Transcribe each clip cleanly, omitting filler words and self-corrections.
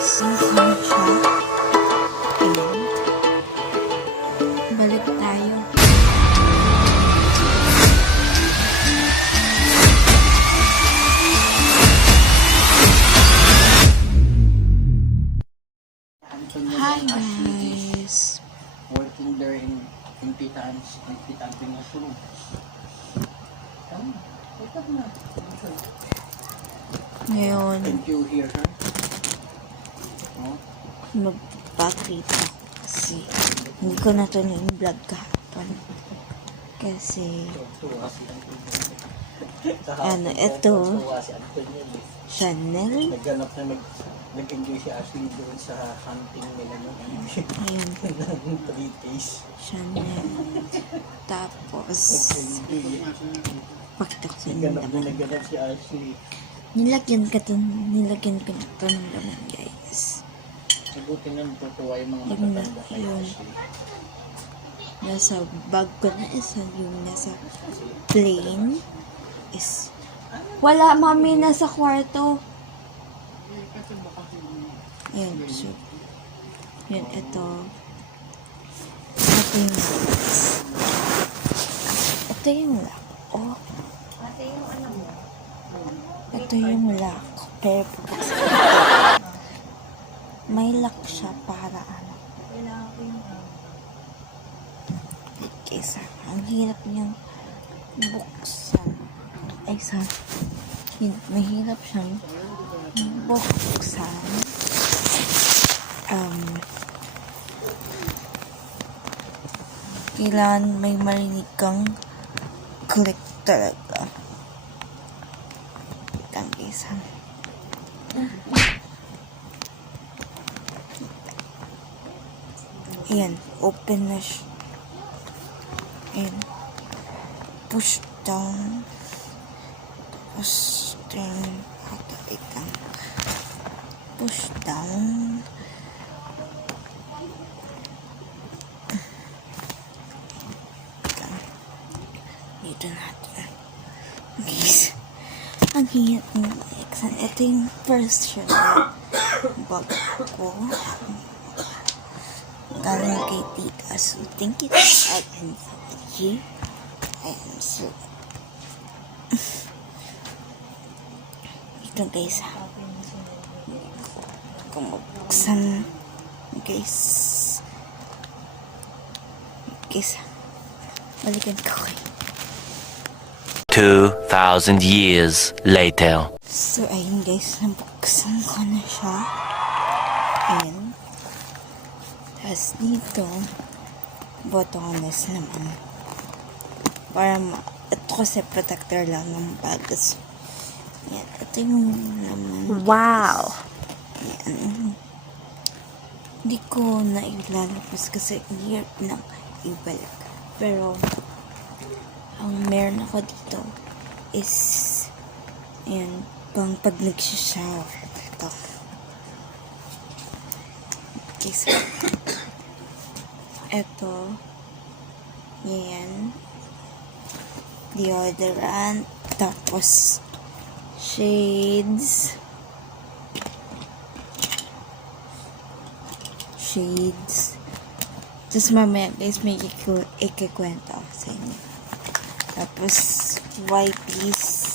Saan siya? And balik tayo. Hi guys! Working there in Tita Anthony's room. Wake up na. Ngayon, Did you hear her? No? magpakita kasi hindi ko na ito vlog kahapon. Kasi, Tuwa si Anthony. ano, ito, Tuwa si Anthony. Chanel. Nagganap na nag-enjoy si Ashley doon sa hunting nila no? Ayan, ng 3 days. Chanel. Tapos, Nag-enjoy. pakita ko sa inyo naman. Nagganap si Ashley. Nilagyan ko na ito ng laman, guys. Mabuti na natutuwa yung mga Yung matatanda kay yung Ashley. nasa bag ko na isa, yung nasa plain is wala, mami, nasa kwarto. Ayan, so yun, ito yung box. Ito yung lock. Oh, ito yung lock. Pero may lock siya para ano. Kaysa, ang hirap niyang buksan. Ay, mahirap siyang buksan. Kailangan may marinig kang click talaga. Itang isa. Ayan, open na siya. Ayan. Push down. Tapos, turn. Itang. Push down. Dito natin. Guys, ang hirap ng exam. Ito yung first shirt bag ko. Galing kay Tita. So, thank you again for you. I am so... Ito guys, ha. Kung mabuksan, guys. Guys, balikan ko kayo. 2,000 years later. So, ayun guys, nabuksan ko na siya. Ayan. Tapos dito, botones naman. Para ito kasi protector lang ng bags. Ayan, ito yung naman. Wow! Ayan. Hindi ko na ilalabas kasi hirap nang ibalik. Pero, ang meron ako dito is ayan, pang pag nagsishower. Ito. Okay, so ito yan deodorant, tapos shades tapos mamaya guys may ikikwento ako sa inyo. Tapos, wipes.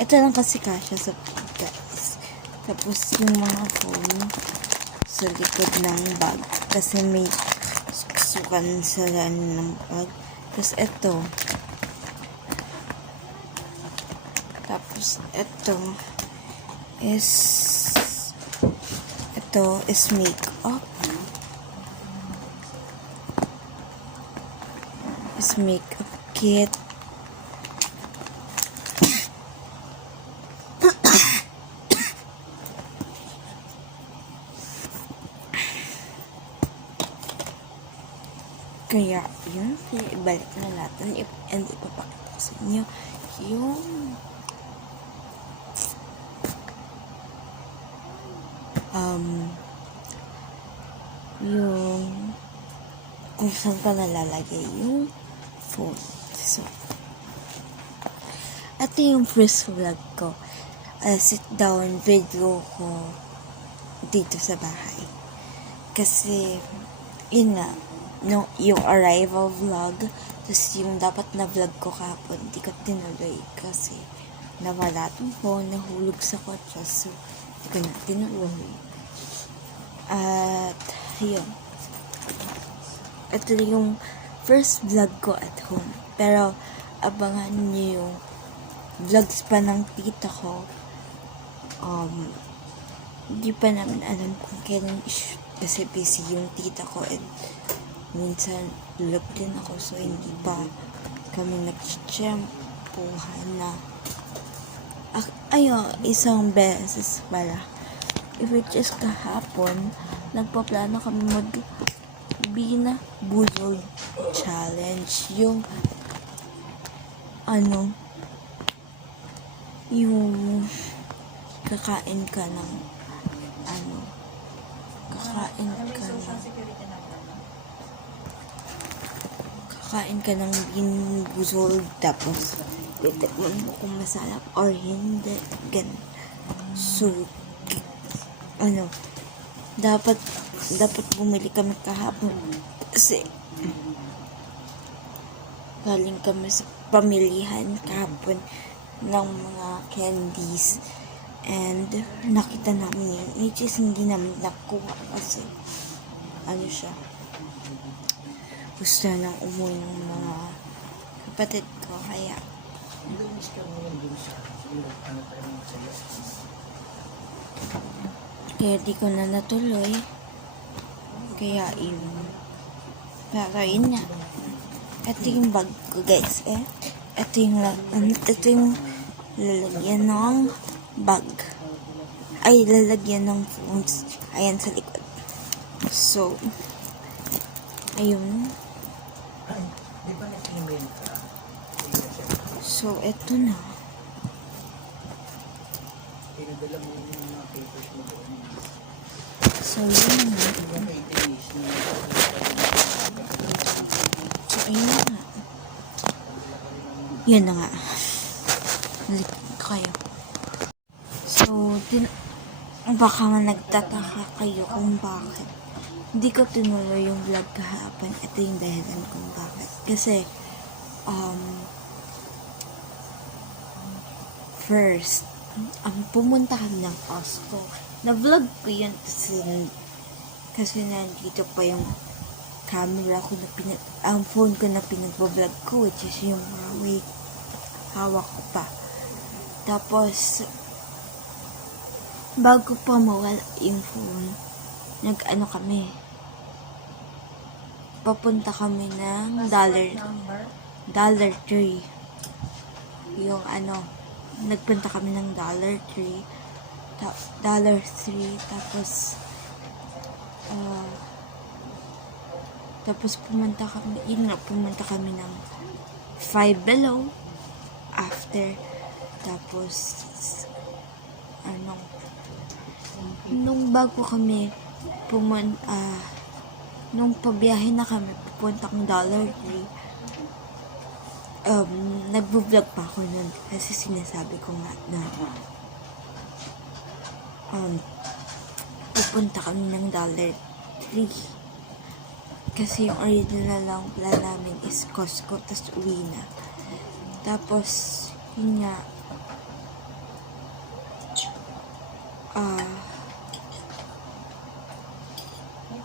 Ito lang kasi kasya sa guys. Tapos, yung mga phone sa likod ng bag. Kasi may sukan sa lalim ng bag. Tapos, ito. Tapos, ito is makeup. Makeup kit. Kaya yun, ibalik na natin and ipapakita ko sa inyo yung kung saan ka nalalagay yung phone. So, ito yung first vlog ko. sit down video ko dito sa bahay. Kasi, yun nga, no, yung arrival vlog, tapos yung dapat na vlog ko kahapon, di ko tinuloy kasi nawala itong phone, nahulog sa kotse, so di ko na tinuloy. At, yun. Ito yung first vlog ko at home. Pero, abangan niyo yung vlogs pa ng tita ko. Hindi pa namin alam kung kailan kasi busy yung tita ko and minsan tulog din ako, so hindi pa kami nag-tiyempuhan na isang beses pala, which is kahapon nagpaplano kami mag-bina budol challenge, yung yung kakain ka ng binbuzol, tapos titikman mo kung masarap or hindi, ganun. So, dapat bumili kami kahapon kasi galing kami sa pamilihan kahapon ng mga candies and nakita namin yun, which is hindi namin nakuha kasi siya, gusto nang umuwi ng mga kapatid ko, kaya Miss ka ngayon dun sa tayo mo sa'yo. kaya di ko na natuloy, kaya pero yun nga, ito yung bag ko guys, ito yung lalagyan ng bag, lalagyan ng phones, ayan sa likod. So, ayun. Di ba na-email ka? So, eto na. Pinadala mo yung mga papers mo doon. So, yun na. Yung 18 days na So, ayun na nga. Yun na nga. Nalipid kayo. So, baka nagtataka kayo kung bakit hindi ko tinuloy yung vlog kahapon. Ito yung dahilan kung bakit. Kasi, first, pumunta kami ng Costco. Na-vlog ko yun kasi nandito pa yung camera ko ang phone ko na pinag-vlog ko, which is yung Huawei. Hawak ko pa. Tapos, bago pa mawala yung phone, papunta kami ng Dollar Tree. Yung nagpunta kami ng Dollar Tree, tapos pumunta kami ng Five Below after, tapos nung bago kami nung pabiyahe na kami papuntang Dollar Tree, nagbo-vlog pa ako nun kasi sinasabi ko nga na pupunta kami ng Dollar Tree kasi yung original lang plan namin is Costco, tas uwi na. Tapos yun nga,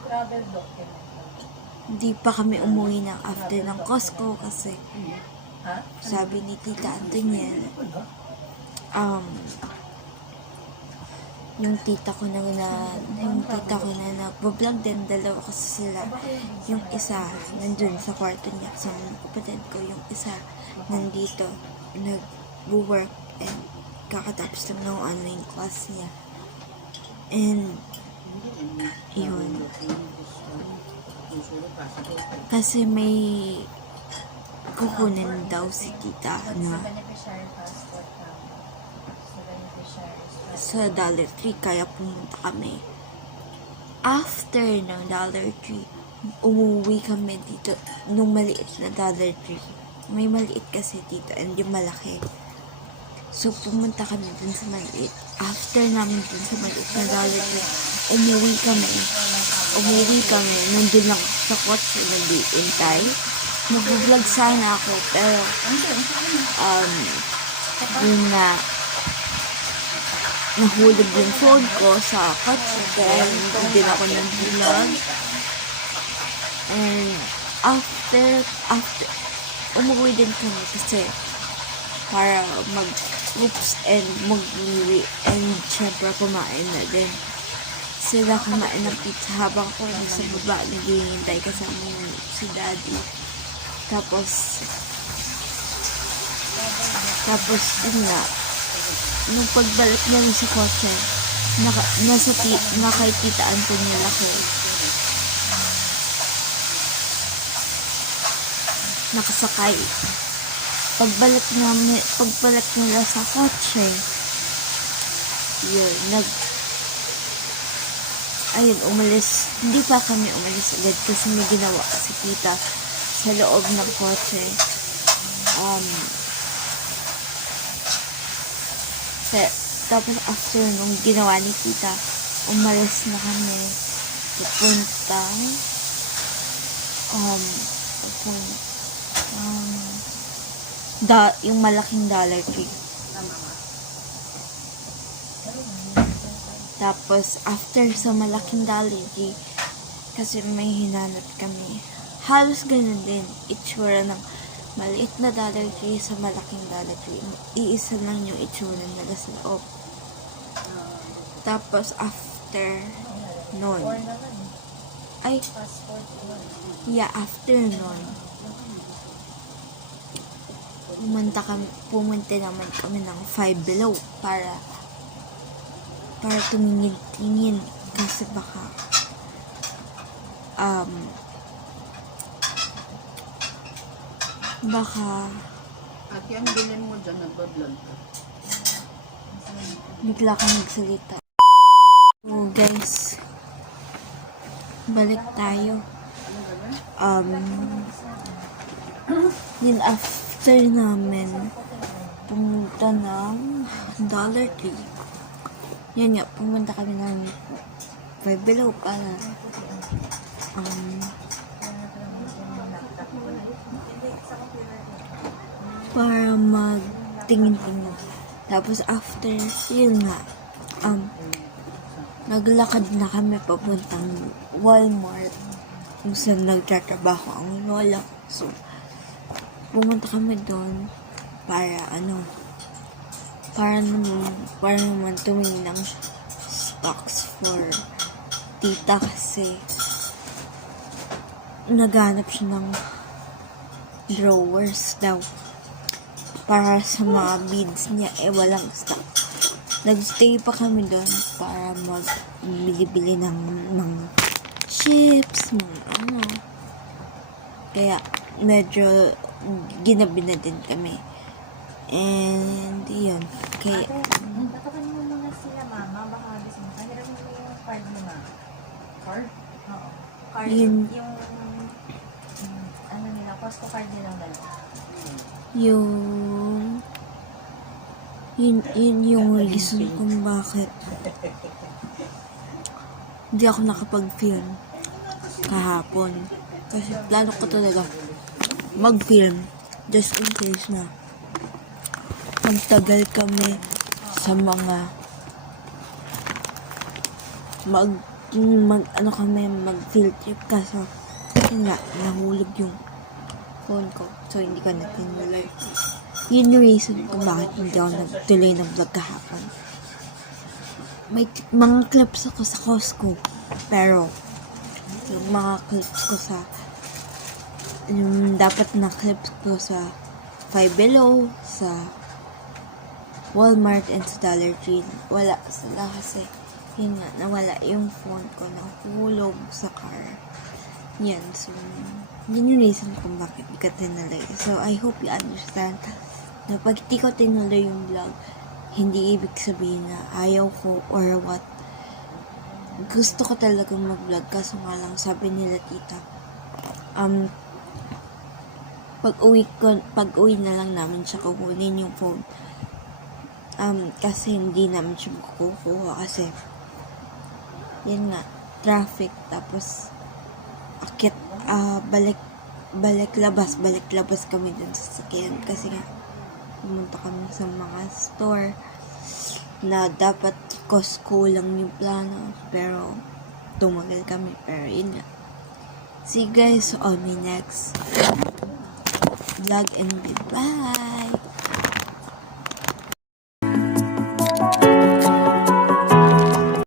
travel document. hindi pa kami umuwi ng after ng Costco kasi Ha? sabi ni Tita Antoniel, yung tita ko na nagbo-vlog din, dalawa kasi sila. Yung isa nandun sa kwarto niya sa kapatid ko, yung isa nandito nag-work and kakatapos lang ng online class niya. And yun, kasi may kukunin daw si tita na Beneficiary passport na. Sa beneficiary sa Dollar Tree, kaya pumunta kami. After ng Dollar Tree, umuwi kami dito nung maliit na Dollar Tree. May maliit kasi dito and yung malaki. So, pumunta kami dun sa maliit. After namin dun sa maliit na Dollar Tree, umuwi kami. Nandun lang ako sa kotse, nag-iintay. Mag-vlog sana ako, pero, yun na, nahulog yung phone ko sa kotse, kaya hindi din ako nag-vlog. And, after, umuwi din kami kasi, para mag-oops and mag-uwi and syempre kumain na din. Sila kumain ng pizza habang ako sa baba naghihintay kasama yung si daddy. Tapos yun nga, nung pagbalik namin sa kotse, nakakita Antonio ako. Nakasakay. Pagbalik nila sa kotse, yun, umalis. Hindi pa kami umalis agad kasi may ginawa si tita sa loob ng kotse. Tapos after nung ginawa ni tita, umalis na kami papuntang yung malaking Dollar Tree. Tapos, after sa malaking Dollar Tree, kasi may hinanap kami. Halos ganun din. Itsura ng maliit na Dollar Tree sa malaking Dollar Tree. Iisa lang yung itsura nila sa loob. Tapos, after nun, after nun, pumunta naman kami ng Five Below para tumingin-tingin kasi baka At yan, bilhin mo dyan, nagbablog ka. bigla ka magsalita. So guys, balik tayo. Din after namin pumunta ng Dollar Tree. Yan nga, pumunta kami ng Five Below para magtingin-tingin. Tapos after, yun nga, naglakad na kami papuntang Walmart kung saan nagtatrabaho ang lola. So, pumunta kami doon para naman tumingin ng stocks for tita kasi naghanap siya ng drawers daw para sa mga beads niya, walang stock. Nagstay pa kami doon para magbili-bili ng mga chips, mga kaya medyo ginabi na din kami. And yun, kaya Tatapanin mo muna sila, mama. Baka gusto mo. Hiramin mo yung card mo, mama. Card? Oo. Card, Yun. yung nila, Costco card nilang dalawa. yung reason kung bakit hindi ako nakapag-film kahapon. Kasi plano ko talaga mag-film just in case na magtagal kami sa mga mag-field trip kaso yun nga, nahulog yung phone ko. So, hindi ko na tinuloy. Yun yung reason kung bakit hindi ako nagtuloy ng vlog kahapon. May mga clips ako sa Costco. Pero, yung mga clips ko yung dapat na clips ko sa Five Below, sa Walmart, and sa Dollar Tree, wala sila kasi yun nga, nawala yung phone ko, nahulog sa car. Yan, so, yun yung reason kung bakit di ka tinuloy. So, I hope you understand na pag di ko tinuloy yung vlog, hindi ibig sabihin na ayaw ko or what. Gusto ko talaga mag-vlog kaso nga lang sabi nila tita, pag uwi na lang namin siya kukunin yung phone. Kasi hindi namin siya makukuha kasi yan nga, traffic, tapos akit, balik labas kami dun sa sasakyan kasi nga pumunta kami sa mga store na dapat Costco lang yung plano, pero tumagal kami, pero yun nga. See you guys on my next vlog and goodbye!